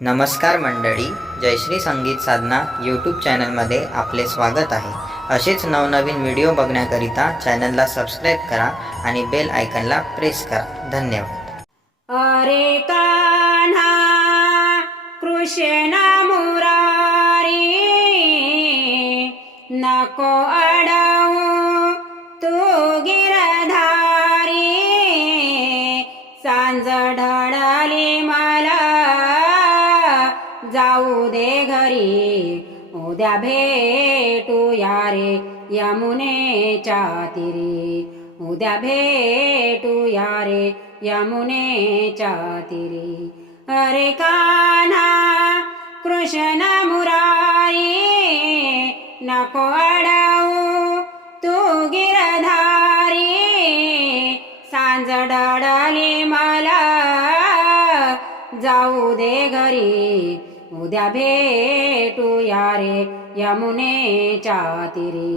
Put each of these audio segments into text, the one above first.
नमस्कार मंडळी, जयश्री संगीत साधना यूट्यूब चॅनलमध्ये आपले स्वागत आहे. असेच नवनवीन व्हिडिओ बघण्याकरिता चॅनलला सबस्क्राईब करा आणि बेल आयकनला प्रेस करा. धन्यवाद. अरे कान्हा कृष्ण मुरारी, नको अडवू तू गिरधारी. सांज ढळली मला जाऊ दे घरी, उद्या भेटूया रे यमुनेच्या तीरी. उद्या भेटूया रे यमुनेच्या तीरी. अरे कान्हा कृष्ण मुरारी, नको अडवू तू गिरधारी. सांज ढळली मला जाऊ दे घरी, उद्या भेटूया रे यमुनेच्या तीरी.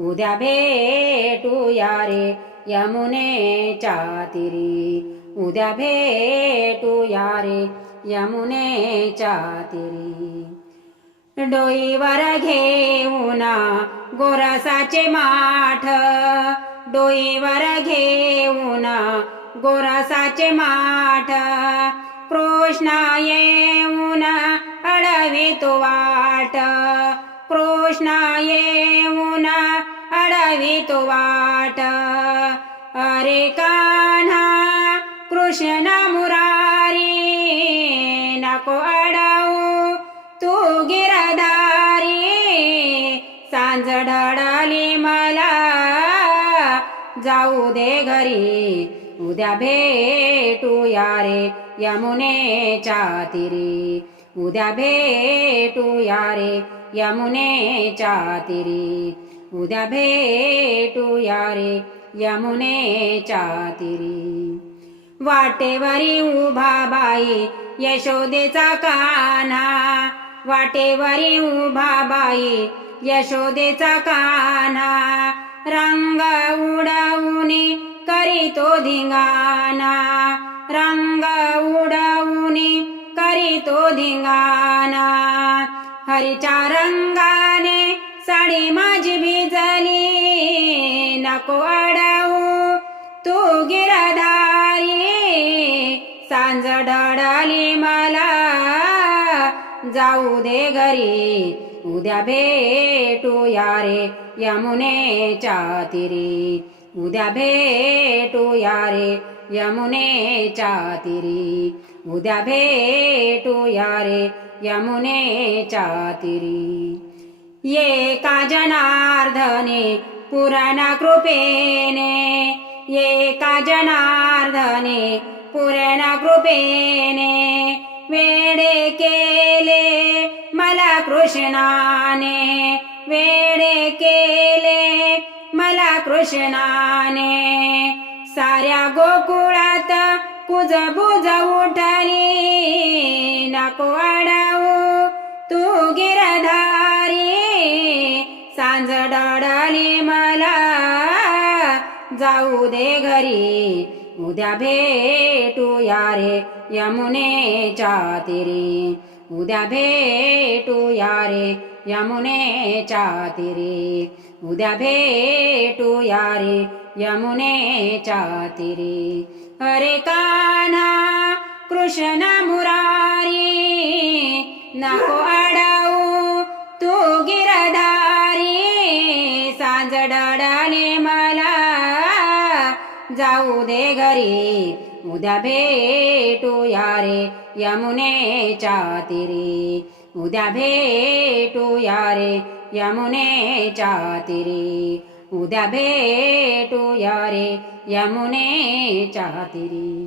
उद्या भेटूया रे यमुनेच्या तीरी. उद्या भेटूया रे यमुनेच्या तीरी. डोईवर घेऊन गोरसाचे माठ, डोईवर घेऊन गोरसाचे माठ. कृष्ण येऊन अडवितो वाट, कृष्ण येऊन अडवितो वाट. अरे कान्हा कृष्ण मुरारी, नको अडवू तू गिरधारी. सांज ढळली मला जाऊ दे घरी, उद्या भेटूया रे यमुनेच्या तीरी. उद्या भेटूया रे यमुनेच्या तीरी. उद्या भेटूया रे यमुनेच्या तीरी. वाटेवरी उभा बाई यशोदेचा कान्हा, वाटेवरी उभा बाई यशोदेचा कान्हा. रंग उडवूनी करीतो धिंगाणा, रंग उडवूनी करीतो धिंगाणा. हरीच्या रंगाने साडी माझी भिजली, नको अडवू तू गिरधारी. सांज ढळली मला जाऊ दे घरी, उद्या भेटूया रे यमुनेच्या तीरी. उद्या भेटूया रे यमुनेच्या तीरी. उद्या भेटूया रे यमुनेच्या तीरी. एका जनार्दने पूर्ण कृपेने, एका जनार्दने पूर्ण कृपेने. वेडे केले मला कृष्णाने, वेडे केले मला कृष्णाने. साऱ्या गोकुळात कुजबुज उठली, नको अडवू तू गिरधारी. सांज ढळली मला जाऊ दे घरी, उद्या भेटूया रे यमुनेच्या तीरी. उद्या भेटूया रे यमुनेच्या तीरी. उद्या भेटूया रे यमुनेच्या तीरी. अरे कान्हा कृष्ण मुरारी, नको अडवू तू गिरधारी. सांज ढळली मला जाऊ दे घरी, उद्या भेटूया रे यमुनेच्या तीरी. उद्या भेटूया रे यमुनेच्या तीरी. उद्या भेटूया रे यमुनेच्या तीरी.